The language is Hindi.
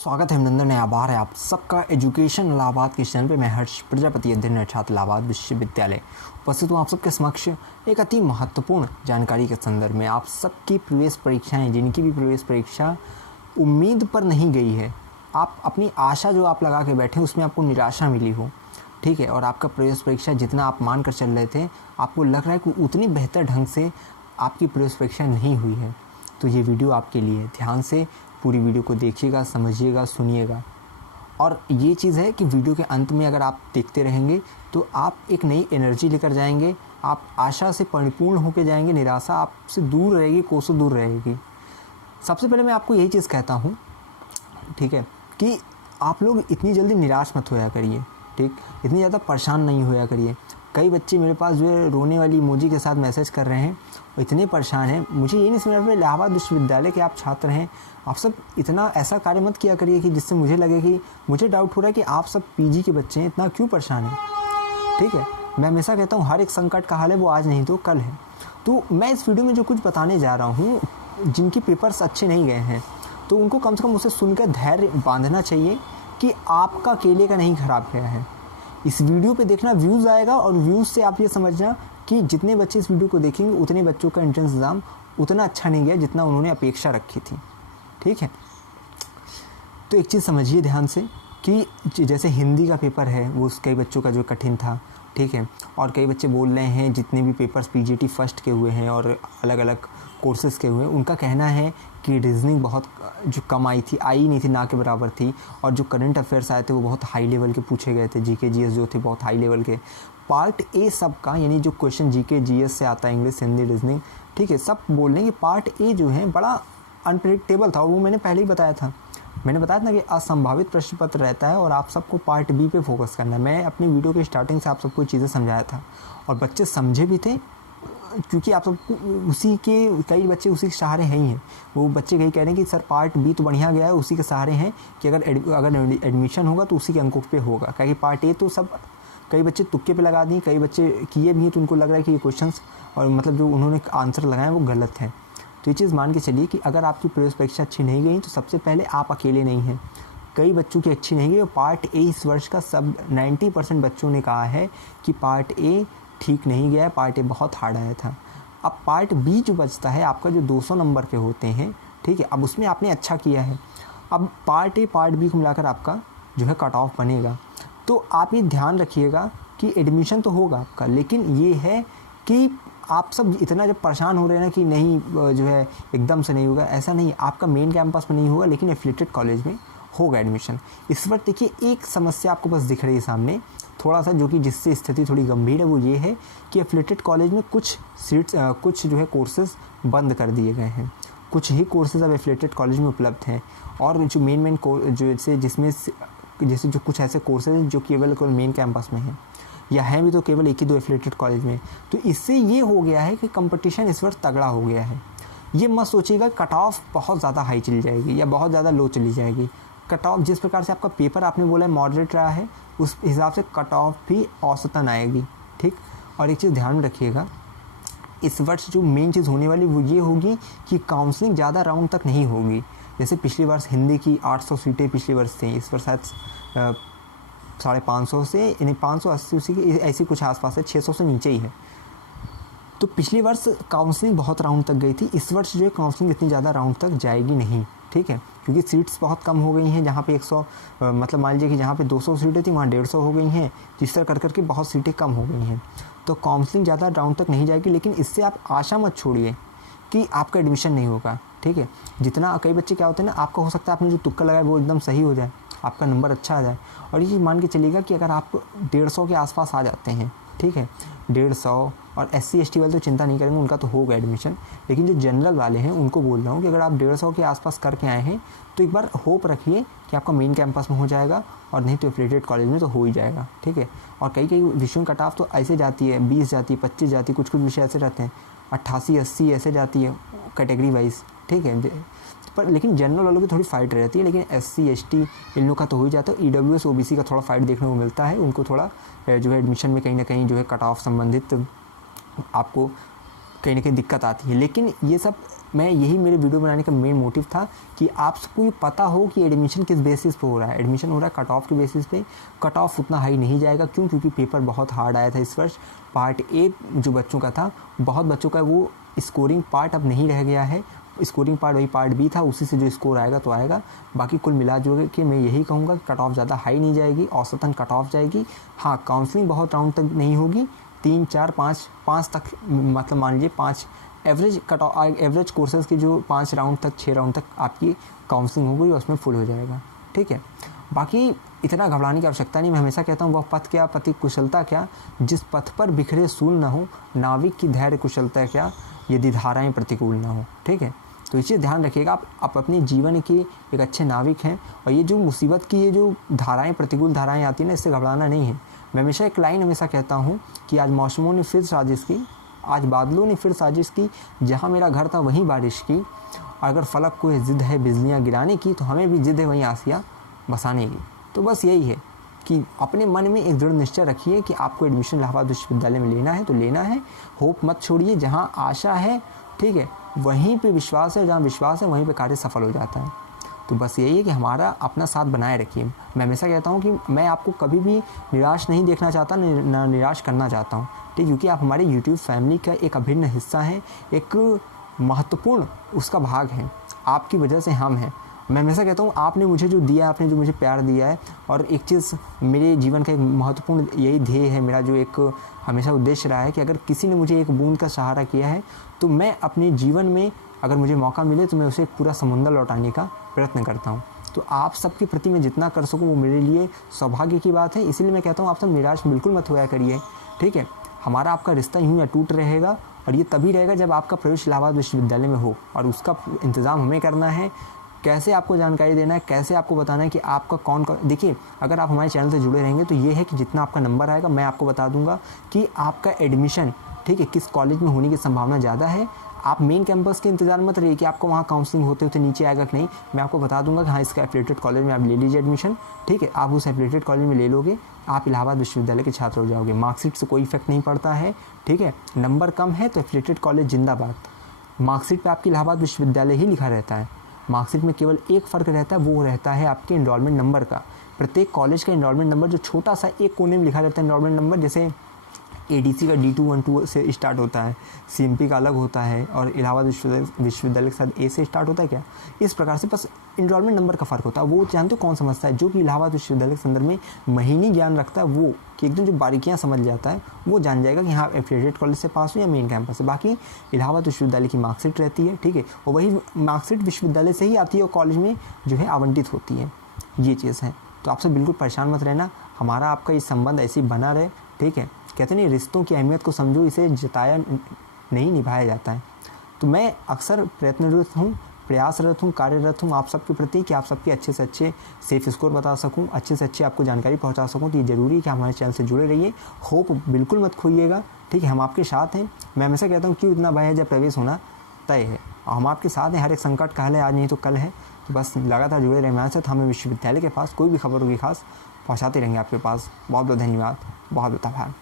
स्वागत है अभिनंदन है, आभार है आप सबका एजुकेशन इलाहाबाद के चैनल पे। मैं हर्ष प्रजापति, अध्ययन छात्र इलाहाबाद विश्वविद्यालय, उपस्थित हूँ आप सबके समक्ष एक अति महत्वपूर्ण जानकारी के संदर्भ में। आप सबकी प्रवेश परीक्षाएं, जिनकी भी प्रवेश परीक्षा उम्मीद पर नहीं गई है, आप अपनी आशा जो आप लगा के बैठे उसमें आपको निराशा मिली हो, ठीक है, और आपका प्रवेश परीक्षा जितना आप मान कर चल रहे थे आपको लग रहा है कि उतनी बेहतर ढंग से आपकी प्रवेश परीक्षा नहीं हुई है, तो ये वीडियो आपके लिए। ध्यान से पूरी वीडियो को देखिएगा, समझिएगा, सुनिएगा। और ये चीज़ है कि वीडियो के अंत में अगर आप देखते रहेंगे तो आप एक नई एनर्जी लेकर जाएंगे, आप आशा से परिपूर्ण होकर जाएंगे, निराशा आपसे दूर रहेगी, कोसों दूर रहेगी। सबसे पहले मैं आपको यही चीज़ कहता हूँ, ठीक है, कि आप लोग इतनी जल्दी निराश मत होया करिए, ठीक, इतनी ज़्यादा परेशान नहीं होया करिए। कई बच्चे मेरे पास जो है रोने वाली इमोजी के साथ मैसेज कर रहे हैं, और इतने परेशान हैं। मुझे ये नहीं समझ में, इलाहाबाद विश्वविद्यालय के आप छात्र हैं, आप सब इतना ऐसा कार्य मत किया करिए कि जिससे मुझे लगे कि मुझे डाउट हो रहा है कि आप सब पीजी के बच्चे हैं, इतना क्यों परेशान हैं, ठीक है। मैं हमेशा कहता हूँ हर एक संकट का हल है वो आज नहीं तो कल है। तो मैं इस वीडियो में जो कुछ बताने जा रहा हूँ, जिनके पेपर्स अच्छे नहीं गए हैं तो उनको कम से कम उसे सुनकर धैर्य बांधना चाहिए कि आपका अकेले का नहीं खराब गया है। इस वीडियो पे देखना, व्यूज़ आएगा, और व्यूज़ से आप ये समझना कि जितने बच्चे इस वीडियो को देखेंगे उतने बच्चों का एंट्रेंस एग्ज़ाम उतना अच्छा नहीं गया जितना उन्होंने अपेक्षा रखी थी, ठीक है। तो एक चीज़ समझिए ध्यान से कि जैसे हिंदी का पेपर है वो कई बच्चों का जो कठिन था, ठीक है, और कई बच्चे बोल रहे हैं जितने भी पेपर्स पीजीटी फर्स्ट के हुए हैं और अलग अलग कोर्सेज़ के हुए हैं, उनका कहना है कि रीजनिंग बहुत जो कम आई नहीं थी, ना के बराबर थी, और जो करंट अफेयर्स आए थे वो बहुत हाई लेवल के पूछे गए थे, जीके जीएस जो थे बहुत हाई लेवल के। पार्ट ए सब का, यानी जो क्वेश्चन जीके जीएस से आता है, इंग्लिश, हिंदी, रीजनिंग, ठीक है, सब बोल रहे हैं कि पार्ट ए जो है बड़ा अनप्रेडिक्टेबल था, और वो मैंने पहले ही बताया था। मैंने बताया था कि असंभावित प्रश्न पत्र रहता है और आप सबको पार्ट बी पे फोकस करना है। मैं अपनी वीडियो के स्टार्टिंग से आप सबको चीज़ें समझाया था, और बच्चे समझे भी थे, क्योंकि आप सबको उसी के, कई बच्चे उसी के सहारे हैं ही हैं। वो बच्चे कहीं कह रहे हैं कि सर पार्ट बी तो बढ़िया गया है, उसी के सहारे हैं कि अगर एडमिशन होगा तो उसी के अंकों पे होगा, क्योंकि पार्ट ए तो सब कई बच्चे तुक्के पे लगा दिए, कई बच्चे किए भी हैं, तो उनको लग रहा है कि ये क्वेश्चंस और मतलब जो उन्होंने आंसर लगाए वो गलत हैं। तो ये चीज़ मान के चलिए कि अगर आपकी प्रवेश परीक्षा अच्छी नहीं गई तो सबसे पहले आप अकेले नहीं हैं, कई बच्चों की अच्छी नहीं गई। और पार्ट ए इस वर्ष का सब 90% बच्चों ने कहा है कि पार्ट ए ठीक नहीं गया है, पार्ट ए बहुत हार्ड आया था। अब पार्ट बी जो बचता है आपका, जो 200 नंबर के होते हैं, ठीक है, अब उसमें आपने अच्छा किया है। अब पार्ट ए पार्ट बी को मिलाकर आपका जो है कट ऑफ बनेगा। तो आप ये ध्यान रखिएगा कि एडमिशन तो होगा आपका, लेकिन ये है कि आप सब इतना जब परेशान हो रहे हैं ना कि नहीं जो है एकदम से नहीं होगा, ऐसा नहीं, आपका मेन कैंपस में नहीं होगा लेकिन एफिलिएटेड कॉलेज में होगा एडमिशन। इस वक्त देखिए एक समस्या आपको बस दिख रही है सामने थोड़ा सा, जो कि जिससे स्थिति थोड़ी गंभीर है, वो ये है कि एफिलिएटेड कॉलेज में कुछ सीट्स, कुछ जो है कोर्सेज़ बंद कर दिए गए हैं। कुछ ही कोर्सेज़ अब एफिलिएटेड कॉलेज में उपलब्ध हैं, और जो मेन जो जिसमें जैसे जो कुछ ऐसे कोर्सेज हैं जो केवल मेन कैंपस में हैं, या हैं भी तो केवल एक ही दो एफिलिएटेड कॉलेज में। तो इससे ये हो गया है कि कंपटीशन इस वर्ष तगड़ा हो गया है। ये मत सोचिएगा कट ऑफ बहुत ज़्यादा हाई चली जाएगी या बहुत ज़्यादा लो चली जाएगी। कट ऑफ जिस प्रकार से आपका पेपर आपने बोला है मॉडरेट रहा है, उस हिसाब से कट ऑफ भी औसतन आएगी, ठीक। और एक चीज़ ध्यान में रखिएगा, इस वर्ष जो मेन चीज़ होने वाली वो ये होगी कि काउंसलिंग ज़्यादा राउंड तक नहीं होगी। जैसे पिछले वर्ष हिंदी की 800 सीटें पिछले वर्ष थी, इस वर्ष शायद 550 से, यानी 580 उसी की ऐसी कुछ आसपास है, 600 से नीचे ही है। तो पिछले वर्ष काउंसलिंग बहुत राउंड तक गई थी, इस वर्ष जो है काउंसलिंग इतनी ज़्यादा राउंड तक जाएगी नहीं, ठीक है, क्योंकि सीट्स बहुत कम हो गई हैं। जहाँ पे 100 मतलब मान लीजिए कि जहाँ पे 200 सीटें थी वहाँ 150 हो गई हैं, जिस तरह कर के बहुत सीटें कम हो गई हैं। तो काउंसलिंग ज़्यादा राउंड तक नहीं जाएगी, लेकिन इससे आप आशा मत छोड़िए कि आपका एडमिशन नहीं होगा, ठीक है। जितना कई बच्चे क्या होते हैं ना, आपका हो सकता है आपने जो तुक्का लगाया वो एकदम सही हो जाए, आपका नंबर अच्छा आ जाए। और ये चीज़ मान के चलिएगा कि अगर आप 150 के आसपास आ जाते हैं, ठीक है, 150, और SC ST वाले तो चिंता नहीं करेंगे, उनका तो होगा एडमिशन, लेकिन जो जनरल वाले हैं उनको बोल रहा हूँ कि अगर आप 150 के आसपास करके आए हैं तो एक बार होप रखिए कि आपका मेन कैंपस में हो जाएगा, और नहीं तो एफिलिएटेड कॉलेज में तो हो ही जाएगा, ठीक है। और कई विषयों कट ऑफ तो ऐसे जाती है, 20 जाती है, 25 जाती है, कुछ विषय ऐसे रहते हैं 88 80 ऐसे जाती है कैटेगरी वाइज, ठीक है। पर लेकिन जनरल वालों की थोड़ी फाइट रहती है, लेकिन SC ST इन लोग का तो हो ही जाता है। EWS OBC का थोड़ा फाइट देखने को मिलता है, उनको थोड़ा जो है एडमिशन में कहीं ना कहीं जो है कट ऑफ संबंधित आपको कहीं ना कहीं दिक्कत आती है। लेकिन ये सब मैं यही मेरे वीडियो बनाने का मेन मोटिव था कि आप सबको ये पता हो कि एडमिशन किस बेसिस पे हो रहा है। एडमिशन हो रहा है कट ऑफ के बेसिस पे। कट ऑफ उतना हाई नहीं जाएगा, क्यों? क्योंकि पेपर बहुत हार्ड आया था इस वर्ष। पार्ट ए जो बच्चों का था, बहुत बच्चों का वो स्कोरिंग पार्ट अब नहीं रह गया है। स्कोरिंग पार्ट वही पार्ट बी था, उसी से जो स्कोर आएगा तो आएगा। बाकी कुल मिला जो कि मैं यही कहूँगा कि कट ऑफ ज़्यादा हाई नहीं जाएगी, औसतन कट ऑफ जाएगी। हाँ, काउंसलिंग बहुत राउंड तक नहीं होगी, 3 4 5 तक, मतलब मान लीजिए 5 average cut off, average courses की जो 5 राउंड तक 6 राउंड तक आपकी काउंसलिंग होगी, उसमें फुल हो जाएगा। ठीक है, बाकी इतना घबराने की आवश्यकता नहीं। मैं हमेशा कहता हूँ वह पथ क्या, पति कुशलता क्या, जिस पथ पर बिखरे सूल न हो, नाविक की धैर्य कुशलता क्या, यदि धाराएं प्रतिकूल न हो। ठीक है, तो इसे ध्यान रखिएगा। आप अपने जीवन के एक अच्छे नाविक हैं, और ये जो मुसीबत की ये जो धाराएं, प्रतिकूल धाराएं आती हैं ना, इससे घबराना नहीं है। मैं हमेशा एक लाइन हमेशा कहता हूँ कि आज मौसमों ने फिर साजिश की, आज बादलों ने फिर साजिश की, जहाँ मेरा घर था वहीं बारिश की। अगर फलक को ज़िद है बिजलियाँ गिराने की, तो हमें भी ज़िद है वहीं आसिया बसाने की। तो बस यही है कि अपने मन में एक दृढ़ निश्चय रखिए कि आपको एडमिशन इलाहाबाद विश्वविद्यालय में लेना है तो लेना है। होप मत छोड़िए, जहाँ आशा है, ठीक है, वहीं पे विश्वास है, जहाँ विश्वास है वहीं पे कार्य सफल हो जाता है। तो बस यही है कि हमारा अपना साथ बनाए रखिए। मैं हमेशा कहता हूँ कि मैं आपको कभी भी निराश नहीं देखना चाहता, ना निराश करना चाहता हूँ। ठीक, क्योंकि आप हमारे यूट्यूब फैमिली का एक अभिन्न हिस्सा हैं, एक महत्वपूर्ण उसका भाग हैं। आपकी वजह से हम हैं। मैं हमेशा कहता हूँ आपने मुझे जो दिया, आपने जो मुझे प्यार दिया है, और एक चीज़ मेरे जीवन का एक महत्वपूर्ण यही ध्येय है, मेरा जो एक हमेशा उद्देश्य रहा है कि अगर किसी ने मुझे एक बूंद का सहारा किया है, तो मैं अपने जीवन में अगर मुझे मौका मिले तो मैं उसे एक पूरा समुंदर लौटाने का प्रयत्न करता हूँ। तो आप सबके प्रति मैं जितना कर सकूँ वो मेरे लिए सौभाग्य की बात है। इसीलिए मैं कहता हूँ आप सब निराश बिल्कुल मत होया करिए। ठीक है, हमारा आपका रिश्ता यूँ अटूट रहेगा, और ये तभी रहेगा जब आपका प्रवेश इलाहाबाद विश्वविद्यालय में हो, और उसका इंतज़ाम हमें करना है। कैसे आपको जानकारी देना है, कैसे आपको बताना है कि आपका कौन देखिए, अगर आप हमारे चैनल से जुड़े रहेंगे तो ये है कि जितना आपका नंबर आएगा मैं आपको बता दूंगा कि आपका एडमिशन, ठीक है, किस कॉलेज में होने की संभावना ज़्यादा है। आप मेन कैंपस के इंतजार मत रहिए कि आपको वहाँ काउंसलिंग होते होते नीचे आएगा कि नहीं। मैं आपको बता दूंगा कि हाँ, इसका एफिलिएटेड कॉलेज में आप ले लीजिए एडमिशन। ठीक है, आप उस एफिलिएटेड कॉलेज में ले लोगे, आप इलाहाबाद विश्वविद्यालय के छात्र हो जाओगे। मार्कशीट से कोई इफेक्ट नहीं पड़ता है। ठीक है, नंबर कम है तो एफिलिएटेड कॉलेज जिंदाबाद। मार्कशीट पर आपकी इलाहाबाद विश्वविद्यालय ही लिखा रहता है। मार्कशीट में केवल एक फ़र्क रहता है, वो रहता है आपके इनरोलमेंट नंबर का। प्रत्येक कॉलेज का इनरोलमेंट नंबर जो छोटा सा एक कोने में लिखा रहता है इनरोलमेंट नंबर, जैसे एडीसी का D212 से स्टार्ट होता है, सीएमपी का अलग होता है, और इलाहाबाद विश्वविद्यालय के साथ ए से स्टार्ट होता है क्या, इस प्रकार से बस इनरोलमेंट नंबर का फ़र्क होता है। वो जानते हो कौन समझता है? जो कि इलाहाबाद विश्वविद्यालय के संदर्भ में महीनी ज्ञान रखता है, वो कि एकदम जो बारीकियाँ समझ जाता है वो जान जाएगा कि हाँ एफिलिएटेड कॉलेज से पास हो या मेन कैंपस से। बाकी इलाहाबाद विश्वविद्यालय की मार्कशीट रहती है। ठीक है, और वही मार्कशीट विश्वविद्यालय से ही आती है और कॉलेज में जो है आवंटित होती है। ये चीज़ है, तो आपसे बिल्कुल परेशान मत रहना, हमारा आपका ये संबंध ऐसे ही बना रहे। ठीक है, कहते नहीं रिश्तों की अहमियत को समझो, इसे जताया नहीं निभाया जाता है। तो मैं अक्सर प्रयत्नरत हूँ, प्रयासरत हूँ, कार्यरत हूँ आप सबके प्रति कि आप सबके अच्छे से अच्छे सेफ स्कोर बता सकूँ, अच्छे से अच्छे आपको जानकारी पहुँचा सकूँ। तो ये ज़रूरी है कि हमारे चैनल से जुड़े रहिए। होप बिल्कुल मत खोइएगा। ठीक है, हम आपके साथ हैं। मैं हमेशा कहता हूँ क्यों इतना भय है जब प्रवेश होना तय है, हम आपके साथ हैं। हर एक संकट काल है, आज नहीं तो कल है। तो बस लगातार जुड़े रहे हमारे साथ। हमें विश्वविद्यालय के पास कोई भी खबर होगी खास पहुँचाते रहेंगे आपके पास। बहुत बहुत धन्यवाद, बहुत बहुत आभार।